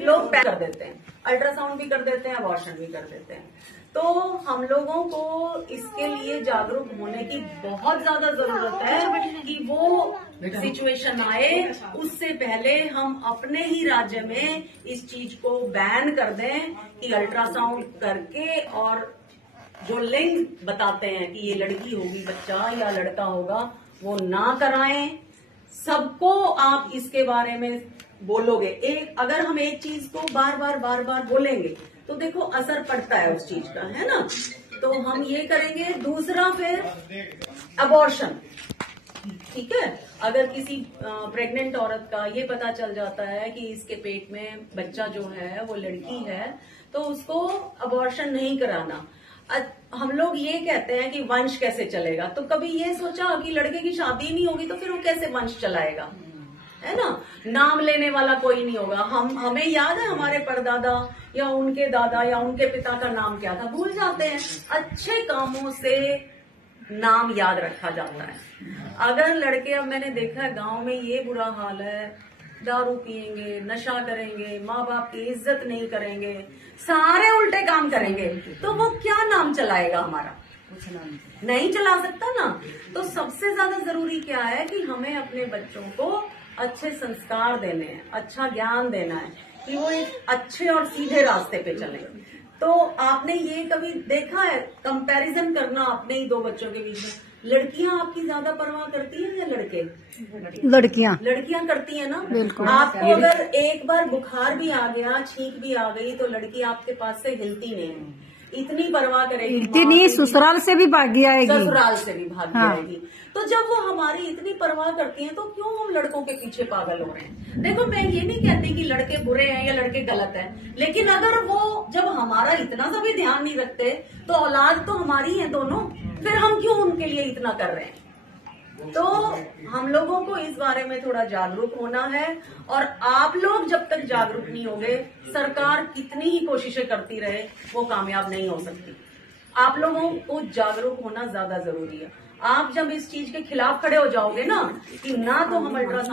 लोग पैक कर देते हैं, अल्ट्रासाउंड भी कर देते हैं, अबॉर्शन भी कर देते हैं। तो हम लोगों को इसके लिए जागरूक होने की बहुत ज्यादा जरूरत है कि वो सिचुएशन आए उससे पहले हम अपने ही राज्य में इस चीज को बैन कर दें कि अल्ट्रासाउंड करके और जो लिंग बताते हैं कि ये लड़की होगी बच्चा या लड़का होगा वो ना कराएं। सबको आप इसके बारे में बोलोगे, अगर हम एक चीज को बार बार बोलेंगे तो देखो असर पड़ता है उस चीज का, है ना। तो हम ये करेंगे। दूसरा फिर अबॉर्शन, ठीक है। अगर किसी प्रेग्नेंट औरत का ये पता चल जाता है कि इसके पेट में बच्चा जो है वो लड़की है तो उसको अबॉर्शन नहीं कराना। हम लोग ये कहते हैं कि वंश कैसे चलेगा, तो कभी ये सोचा कि लड़के की शादी नहीं होगी तो फिर वो कैसे वंश चलाएगा, है ना। नाम लेने वाला कोई नहीं होगा। हमें याद है हमारे परदादा या उनके दादा या उनके पिता का नाम क्या था, भूल जाते हैं। अच्छे कामों से नाम याद रखा जाता है। अगर लड़के, अब मैंने देखा है गांव में ये बुरा हाल है, दारू पियेंगे, नशा करेंगे, माँ बाप की इज्जत नहीं करेंगे, सारे उल्टे काम करेंगे, तो वो क्या नाम चलाएगा हमारा, नहीं चला सकता ना। तो सबसे ज्यादा जरूरी क्या है कि हमें अपने बच्चों को अच्छे संस्कार देने हैं, अच्छा ज्ञान देना है कि वो एक अच्छे और सीधे रास्ते पे चले। तो आपने ये कभी देखा है कंपैरिजन करना अपने ही दो बच्चों के बीच में? लड़कियां आपकी ज्यादा परवाह करती हैं या लड़के? लड़कियां करती हैं ना। बिल्कुल। आपको अगर एक बार बुखार भी आ गया, छींक भी आ गई तो लड़की आपके पास से हिलती नहीं है, इतनी परवाह करेगी। हिलती नहीं, ससुराल से भी भागी आएगी, ससुराल से भी भागी आएगी। तो जब वो हमारी इतनी परवाह करती हैं तो क्यों हम लड़कों के पीछे पागल हो रहे हैं? देखो, मैं ये नहीं कहती कि लड़के बुरे हैं या लड़के गलत हैं, लेकिन अगर वो जब हमारा इतना सा भी ध्यान नहीं रखते तो औलाद तो हमारी है दोनों, फिर हम क्यों उनके लिए इतना कर रहे हैं? तो हम लोगों को इस बारे में थोड़ा जागरूक होना है। और आप लोग जब तक जागरूक नहीं होंगे, सरकार कितनी ही कोशिशें करती रहे वो कामयाब नहीं हो सकती। आप लोगों को जागरूक होना ज्यादा जरूरी है। आप जब इस चीज के खिलाफ खड़े हो जाओगे ना कि ना तो हम अल्ट्रासाउंड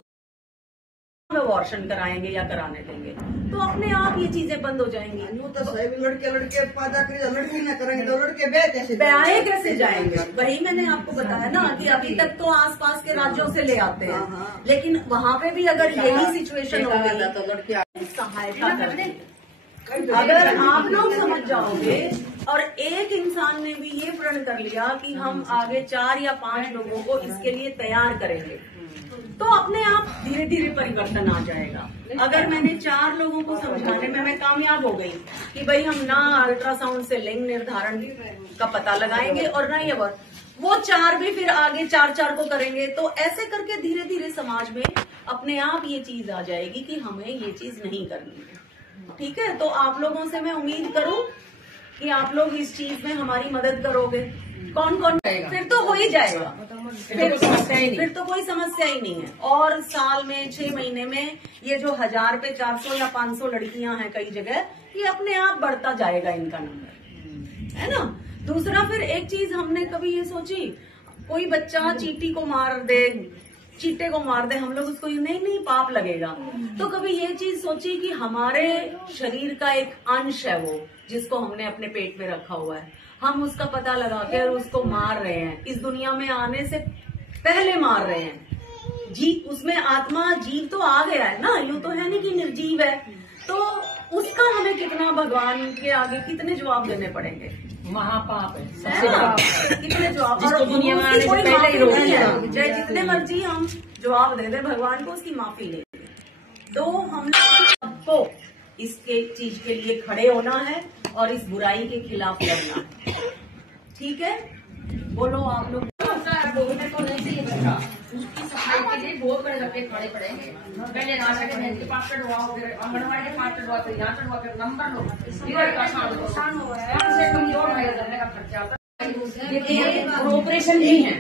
अबॉर्शन कराएंगे या कराने देंगे, तो अपने आप ये चीजें बंद हो जाएंगी। लड़के पैदा करें, लड़की न करेंगे तो लड़के ब्याह कैसे जाएंगे? वही मैंने आपको बताया ना कि अभी तक तो आसपास के राज्यों से ले आते हैं, लेकिन वहाँ पे भी अगर यही सिचुएशन हो गई तो लड़की सहायता करें। अगर आप लोग समझ जाओगे और एक इंसान ने भी ये प्रण कर लिया कि हम आगे 4 या 5 लोगों को इसके लिए तैयार करेंगे, तो अपने आप धीरे धीरे परिवर्तन आ जाएगा। अगर मैंने 4 लोगों को समझाने में मैं कामयाब हो गई कि भाई हम ना अल्ट्रासाउंड से लिंग निर्धारण का पता लगाएंगे और ना ये वो 4 भी फिर आगे 4 को करेंगे, तो ऐसे करके धीरे धीरे समाज में अपने आप ये चीज आ जाएगी कि हमें ये चीज नहीं करनी है। ठीक है, तो आप लोगों से मैं उम्मीद करूं कि आप लोग इस चीज में हमारी मदद करोगे। कौन फिर तो हो ही जाएगा, फिर तो कोई समस्या ही नहीं है। और साल में 6 महीने में ये जो 1000 पे 400 या 500 लड़कियां हैं कई जगह, ये अपने आप बढ़ता जाएगा इनका नंबर, है ना। दूसरा, फिर एक चीज हमने कभी ये सोची, कोई बच्चा चींटी को मार दे, चींटे को मार दे, हम लोग उसको नहीं पाप लगेगा। तो कभी ये चीज सोची कि हमारे शरीर का एक अंश है वो, जिसको हमने अपने पेट में रखा हुआ है, हम उसका पता लगा कर उसको मार रहे हैं, इस दुनिया में आने से पहले मार रहे हैं। जीव, उसमें आत्मा जीव तो आ गया है ना, यूं तो है नहीं कि निर्जीव है। तो उसका हमें कितना भगवान के आगे कितने जवाब देने पड़ेंगे? महापाप है, कितने जवाब, और दुनिया में आने से पहले ही रोक दिया। चाहे जितने मर्जी हम जवाब दे दे भगवान को, उसकी माफी नहीं देंगे। तो हम लोग सबको इसके चीज के लिए खड़े होना है और इस बुराई के खिलाफ लड़ना है। ठीक है, बोलो आप लोग। उसकी सफाई के लिए बहुत बड़े लड़के खड़े पड़ेंगे। पहले राशन के पास चढ़वाओ, फिर आंगनबाड़ी के पास चढ़वाओ, फिर यहाँ चढ़वाओ, फिर नंबर लो, इधर का नुकसान हो रहा है। कम से कम 2,000 का खर्चा आता है। ये ऑपरेशन नहीं है।